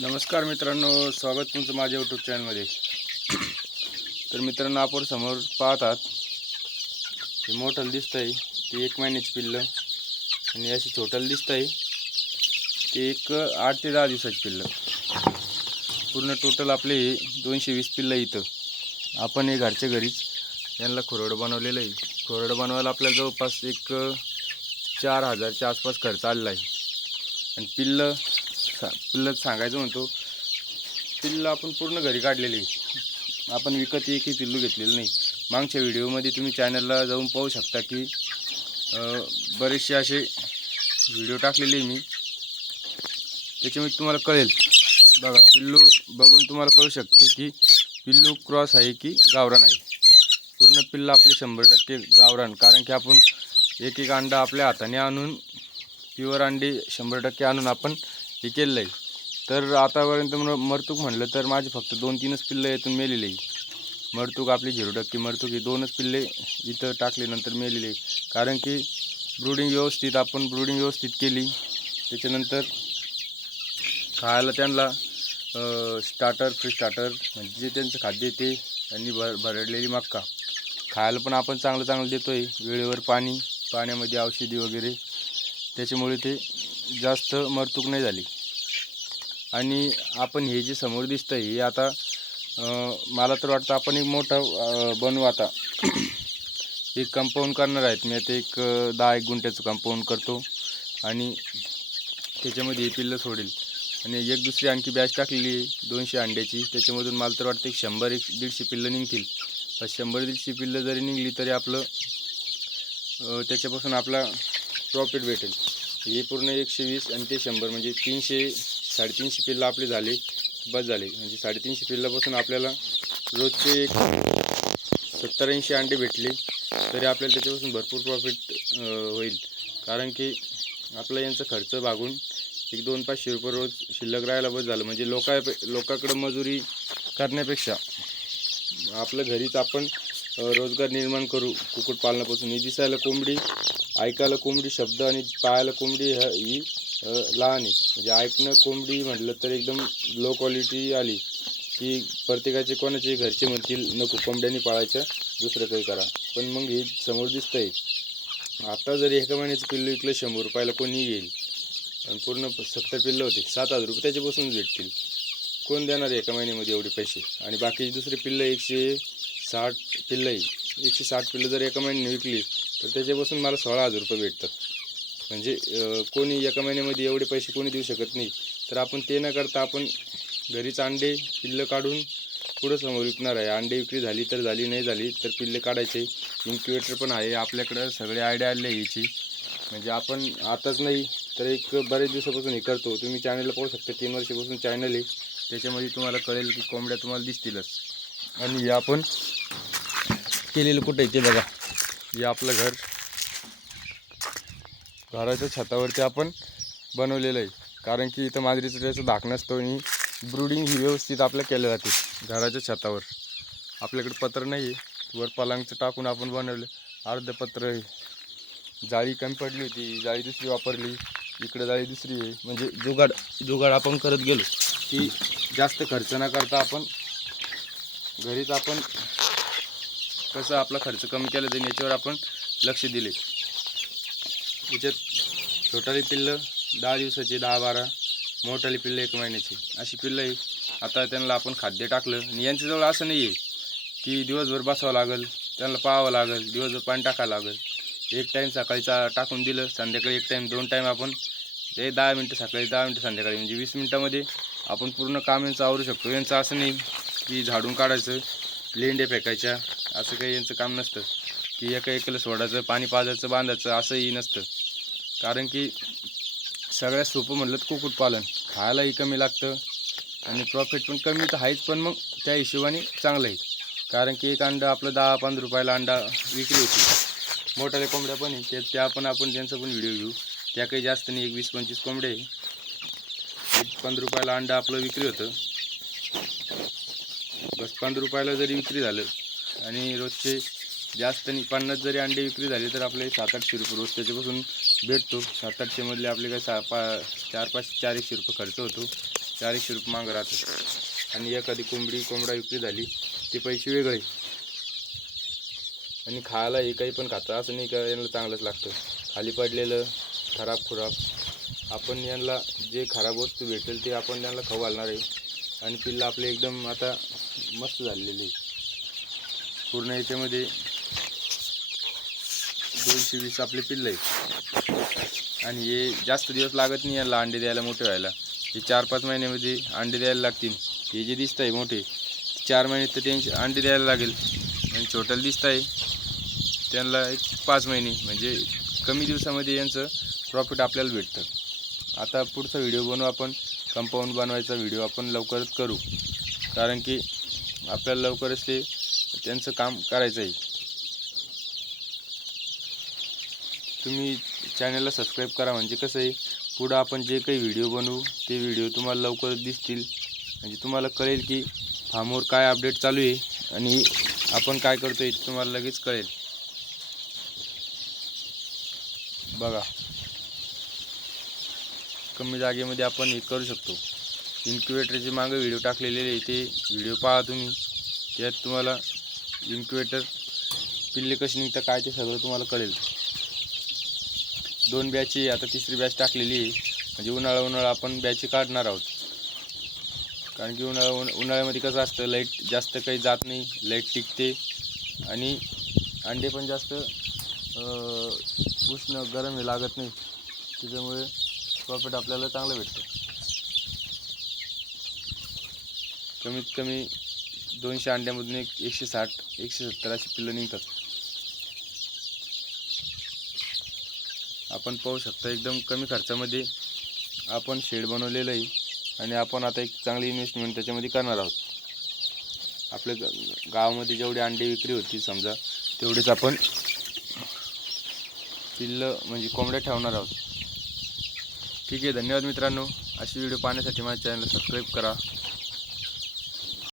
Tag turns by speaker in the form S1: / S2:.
S1: नमस्कार मित्रांनो स्वागत तुमचं माझ्या यूट्यूब चॅनलमध्ये तर मित्रांनो आपण समोर पाहतात हे मोठं दिसतं आहे ते एक महिन्याची पिल्लं. आणि अशी छोटल दिसतं आहे ते एक आठ ते दहा दिवसाची पिल्लं. पूर्ण टोटल आपले हे दोनशे वीस पिल्लं इथं. आपण हे घरच्या घरीच यांना खोरडं बनवलेलं आहे. खोरडं बनवायला आपल्याला जवळपास एक चार हजारच्या आसपास खर्च आलेला आहे. आणि पिल्लं सा पिल्लं सांगायचं म्हणतो पिल्लं आपण पूर्ण घरी काढलेली आपण विकत एकही पिल्लू घेतलेलं नाही. मागच्या व्हिडिओमध्ये तुम्ही चॅनलला जाऊन पाहू शकता की बरेचसे असे व्हिडिओ टाकलेले मी. त्याच्यामुळे तुम्हाला कळेल. बघा पिल्लू बघून तुम्हाला कळू शकते की पिल्लू क्रॉस आहे की गावरान आहे. पूर्ण पिल्लं आपले शंभर टक्के गावरान. कारण की आपण एक एक अंडा आपल्या हाताने आणून प्युअर अंडी शंभर टक्के आणून आपण हे केलेलं आहे तर आतापर्यंत म मरतूक म्हणलं तर माझे फक्त दोन तीनच पिल्लं यातून मेलेले मरतूक आपली झिरो टक्के मरतूक हे दोनच पिल्ले इथं टाकल्यानंतर मेलेले कारण की ब्रुडिंग व्यवस्थित आपण ब्रुडिंग व्यवस्थित केली. त्याच्यानंतर खायला त्यांना स्टार्टर फ्री स्टार्टर म्हणजे जे त्यांचं खाद्य ते त्यांनी भर भरडलेली मक्का. खायला पण आपण चांगलं चांगलं देतो आहे वेळेवर पाणी पाण्यामध्ये औषधी वगैरे. त्याच्यामुळे ते जास्त मरतूक नाही झाली. आणि आपण हे जे समोर दिसतं हे आता मला तर वाटतं आपण एक मोठं बनवू आता. एक कंपाऊंड करणार आहेत. मी आता एक दहा एक गुंठ्याचं कंपाऊंड करतो. आणि त्याच्यामध्ये हे पिल्लं सोडेल. आणि एक दुसरी आणखी बॅच टाकलेली आहे दोनशे अंड्याची. त्याच्यामधून मला तर वाटतं एक शंभर एक दीडशे पिल्लं निघतील. शंभर दीडशे पिल्लं जरी निघली तरी आपलं त्याच्यापासून आपला प्रॉफिट भेटेल. हे पूर्ण एकशे वीस आणि ते शंभर म्हणजे तीनशे साडेतीनशे पिल्लं आपले झाले बस झाले. म्हणजे साडेतीनशे पिल्लापासून आपल्याला रोजचे एक सत्तर ऐंशी अंडे भेटले तरी आपल्याला त्याच्यापासून भरपूर प्रॉफिट होईल. कारण की आपला यांचा खर्च भागून एक दोन पाचशे रुपये रोज शिल्लक राहायला बस झालं. म्हणजे लोका लोकांकडं मजुरी करण्यापेक्षा आपलं घरीच आपण रोजगार निर्माण करू कुक्कुटपालनापासून. ही दिसायला कोंबडी ऐकायला कोंबडी शब्द आणि पाहायला कोंबडी ह्या- ही लहान आहे. म्हणजे ऐकणं कोंबडी म्हटलं तर एकदम लो क्वालिटी आली की प्रत्येकाचे कोणाचे घरचे म्हणतील नको कोंबड्यांनी पाळायच्या दुसरं काही करा. पण मग हे समोर दिसतंय. आता जर एका महिन्याचं पिल्लं विकलं शंभर रुपयाला कोणी येईल. आणि पूर्ण सत्तर पिल्लं होते. सात हजार रुपये त्याच्यापासून भेटतील. कोण देणार आहे एका महिन्यामध्ये एवढे पैसे? आणि बाकीचे दुसरे पिल्लं एकशे साठ पिल्लं एकशे साठ पिल्लं जर एका महिन्याने विकली तर त्याच्यापासून मला सोळा हजार रुपये भेटतात. म्हणजे कोणी एका महिन्यामध्ये एवढे पैसे कोणी देऊ शकत नाही. तर आपण ते न करता आपण घरीच अंडे पिल्लं काढून पुढं समोर विकणार आहे. अंडे विक्री झाली तर झाली नाही झाली तर पिल्ले काढायचे. इन्क्युबेटर पण आहे. आपल्याकडं सगळे आयडिया आले याची. म्हणजे आपण आताच नाही तर एक बरेच दिवसापासून हे करतो. तुम्ही चॅनलला पाहू शकता तीन वर्षापासून चॅनल आहे. त्याच्यामध्ये तुम्हाला कळेल की कोंबड्या तुम्हाला दिसतीलच. आणि हे आपण केलेलं कुठं आहे ते बघा. हे आपलं घर. घराच्या छतावरती आपण बनवलेलं आहे. कारण की इथं मांजरीचं त्याचं धाक नसतो आणि ब्रुडिंग ही व्यवस्थित आपल्या केल्या जाते घराच्या छतावर. आपल्याकडे पत्र नाही आहे. वर पलंगचं टाकून आपण बनवलं. अर्ध पत्र आहे. जाळी कमी पडली होती. जाळी दुसरी वापरली. इकडे जाळी दुसरी आहे. म्हणजे जुगाड जुगाड आपण करत गेलो. की जास्त खर्च न करता आपण घरीच आपण कसं आपला खर्च कमी केला जाईल याच्यावर आपण लक्ष दिले. याच्यात छोटाली पिल्लं दहा दिवसाची दहा बारा. मोठाली पिल्लं एक महिन्याची. अशी पिल्लं आहे. आता त्यांना आपण खाद्य टाकलं. आणि यांच्याजवळ असं नाही आहे की दिवसभर बसावं लागेल त्यांना पाहावं लागेल दिवसभर पाणी टाकावं लागेल. एक टाईम सकाळीचा टाकून दिलं संध्याकाळी एक टाईम दोन टाईम आपण ते दहा मिनटं सकाळी दहा मिनटं संध्याकाळी. म्हणजे वीस मिनटामध्ये आपण पूर्ण काम यांचं आवरू शकतो. यांचं असं नाही की झाडून काढायचं लेंड्या फेकायच्या असं काही यांचं काम नसतं. की एका एकलं सोडायचं पाणी पाजायचं बांधायचं असंही नसतं. कारण की सगळ्यात सोपं म्हटलं तर कुक्कुटपालन खायलाही कमी लागतं आणि प्रॉफिट पण कमी तर आहेच पण मग त्या हिशोबाने चांगलं आहे. कारण की एक अंडं आपलं दहा पंधरा रुपयाला अंडा विक्री होती. मोठ्याल्या कोंबड्या पण आहे त्या त्या पण आपण त्यांचा पण व्हिडिओ घेऊ. त्या काही जास्त नाही एक वीस पंचवीस कोंबडे आहे. एक पंधरा रुपयाला अंडा आपलं विक्री होतं. बस पंधरा रुपयाला जरी विक्री झालं आणि रोजचे जास्त आणि पन्नास जरी अंडे विक्री झाले तर आपले सात आठशे रुपये रोज त्याच्यापासून भेटतो. सात आठशेमधले आपले काय सहा पा चार पाच चार एकशे रुपये खर्च होतो. चार एकशे रुपये मागं राहतो. आणि एखादी कोंबडी कोंबडा विक्री झाली ते पैसे वेगळे. आणि खायला हे काही पण खातं. असं नाही का यांना चांगलंच लागतं. खाली पडलेलं खराब खुराब. आपण यांना जे खराब वस्तू भेटेल ते आपण त्यांना खाऊ घालणार आहे. आणि पिल्लं आपले एकदम आता मस्त झालेले आहे पूर्ण याच्यामध्ये दोनशे वीस आपले पिल्लं आहेत. आणि हे जास्त दिवस लागत नाही याला अंडे द्यायला मोठे व्हायला. हे चार पाच महिन्यामध्ये अंडे द्यायला लागतील. हे जे दिसत आहे मोठे चार महिने तर त्यांचे अंडे द्यायला लागेल. आणि छोट्याला दिसत आहे त्यांना एक पाच महिने म्हणजे कमी दिवसामध्ये यांचं प्रॉफिट आपल्याला भेटतं. आता पुढचा व्हिडिओ बनवू आपण. कंपाऊंड बनवायचा व्हिडिओ आपण लवकरच करू. कारण की आपल्याला लवकरच ते त्यांचं काम करायचं आहे तुम्ही चॅनलला सबस्क्राईब करा म्हणजे कसं आहे पुढं आपण जे काही व्हिडिओ बनवू ते व्हिडिओ तुम्हाला लवकर दिसतील. म्हणजे तुम्हाला कळेल की फार्मवर काय अपडेट चालू आहे आणि आपण काय करतो आहे तुम्हाला लगेच कळेल. बघा. कमी जागेमध्ये आपण हे करू शकतो. इन्क्युबेटरचे मागं व्हिडिओ टाकलेले आहे ते व्हिडिओ पाहा तुम्ही. त्यात तुम्हाला इन्क्युबेटर पिल्ले कशी निघतं काय ते सगळं तुम्हाला कळेल. दोन बॅची आता तिसरी बॅच टाकलेली आहे. म्हणजे उन्हाळा उन्हाळा आपण बॅची काढणार आहोत. कारण की उन्हाळा उन्हा- उन्हाळ्यामध्ये कसं असतं लाइट जास्त काही जात नाही लाइट टिकते. आणि अंडे पण जास्त उष्ण गरम हे लागत नाही. त्याच्यामुळे प्रॉफिट आपल्याला चांगलं भेटतं. कमीत कमी दोनशे अंड्यामधून एक एकशे साठ एकशे सत्तर अशी पिल्लं निघतात. आपण पाहू शकता एकदम कमी खर्चामध्ये आपण शेड बनवलेलं आहे आणि आपण आता एक चांगली इन्व्हेस्टमेंट त्याच्यामध्ये करणार आहोत. आपल्या ग- गावामध्ये जेवढे अंडे विक्री होती समजा तेवढेच आपण पिल्लं म्हणजे कोंबड्या ठेवणार आहोत. ठीक आहे धन्यवाद मित्रांनो. अशी व्हिडिओ पाहण्यासाठी माझ्या चॅनलला सबस्क्राईब करा.